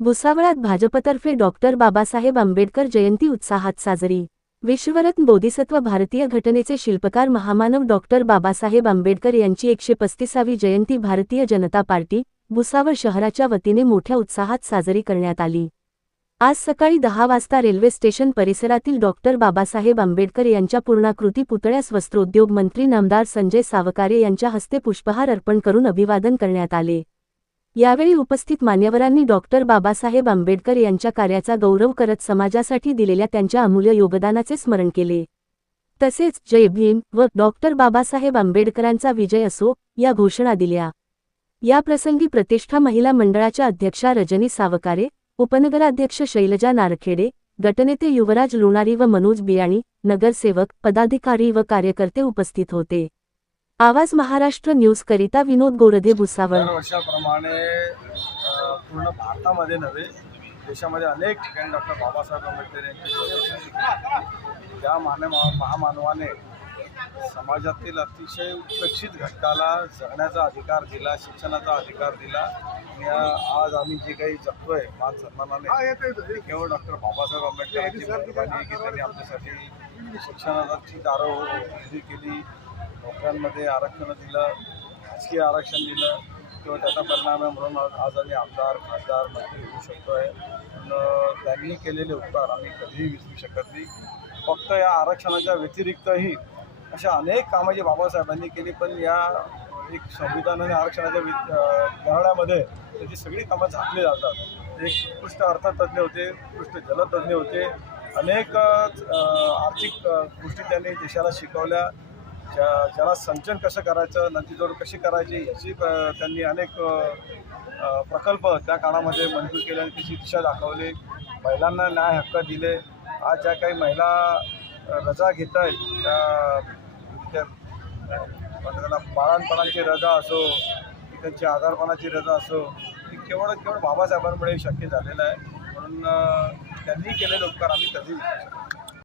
भुसावळात भाजपतर्फे डॉक्टर बाबासाहेब आंबेडकर जयंती उत्साहात साजरी। विश्वरत्न बोधिसत्व भारतीय घटनेचे शिल्पकार महामानव डॉक्टर बाबासाहेब आंबेडकर यांची 135वी जयंती भारतीय जनता पार्टी, भुसावळ शहराच्या वतीने मोठ्या उत्साहात साजरी करण्यात आली। आज सकाळी 10 वाजता रेल्वे स्टेशन परिसरातील डॉक्टर बाबासाहेब आंबेडकर यांच्या पूर्णाकृती पुतळ्यास वस्त्रोद्योग मंत्री नामदार संजय सावकारे यांच्या हस्ते पुष्पहार अर्पण करून अभिवादन करण्यात आले। यावेळी उपस्थित मान्यवरांनी डॉक्टर बाबासाहेब आंबेडकर यांच्या कार्याचा गौरव करत समाजासाठी दिलेल्या त्यांच्या अमूल्य योगदानाचे स्मरण केले। तसेच जय भीम व डॉक्टर बाबासाहेब आंबेडकरांचा विजय असो या घोषणा दिल्या। या प्रसंगी प्रतिष्ठा महिला मंडळाच्या अध्यक्षा रजनी सावकारे, उपनगराध्यक्ष शैलजा नारखेडे, गटनेते युवराज लोणारी व मनोज बियाणी, नगरसेवक, पदाधिकारी व कार्यकर्ते उपस्थित होते। आवाज महाराष्ट्र न्यूज करिता विनोद गोरधे, भुसावळ। वर्षाप्रमाणे पूर्ण भारतामध्ये नव्हे, देशामध्ये अनेक ठिकाणी डॉक्टर बाबासाहेब आंबेडकर यांची त्या महामानवाने समाजातील अतिशय उपेक्षित घटकाला जगण्याचा अधिकार दिला, शिक्षणाचा अधिकार दिला। आणि आज आम्ही जे काही जगतोय मान सन्मानाने, केवळ डॉक्टर बाबासाहेब आंबेडकरांची मेहरबानी की त्यांनी आमच्यासाठी शिक्षणाची दारं उघडी केली, नोकऱ्यांमध्ये आरक्षण दिलं, राजकीय आरक्षण दिलं, किंवा त्याचा परिणाम आहे म्हणून आज आम्ही आमदार, खासदार, मंत्री होऊ शकतोय। पण त्यांनी केलेले उपकार आम्ही कधीही विसरू शकत नाही। फक्त या आरक्षणाच्या व्यतिरिक्तही अशा अनेक कामं जी बाबासाहेबांनी केली, पण या एक संविधानाने आरक्षणाच्या लढण्यामध्ये त्याची सगळी कामं झाकली जातात। एक उत्कृष्ट अर्थतज्ञ होते, उत्कृष्ट जलतज्ञ होते, अनेक आर्थिक गोष्टी त्यांनी देशाला शिकवल्या। ज्याला संचलन कसं करायचं, नदीजोड कशी करायची याची त्यांनी अनेक प्रकल्प त्या काळामध्ये मंजूर केले आणि त्याची दिशा दाखवली। महिलांना न्याय हक्क दिले। आज ज्या काही महिला रजा घेत आहेत, त्याला बाळणपणाची रजा असो, की त्यांची आजारपणाची रजा असो, ती केवळ बाबासाहेबांमुळे शक्य झालेलं आहे। म्हणून त्यांनी केलेले उपकार आम्ही कधी विसरू शकतो।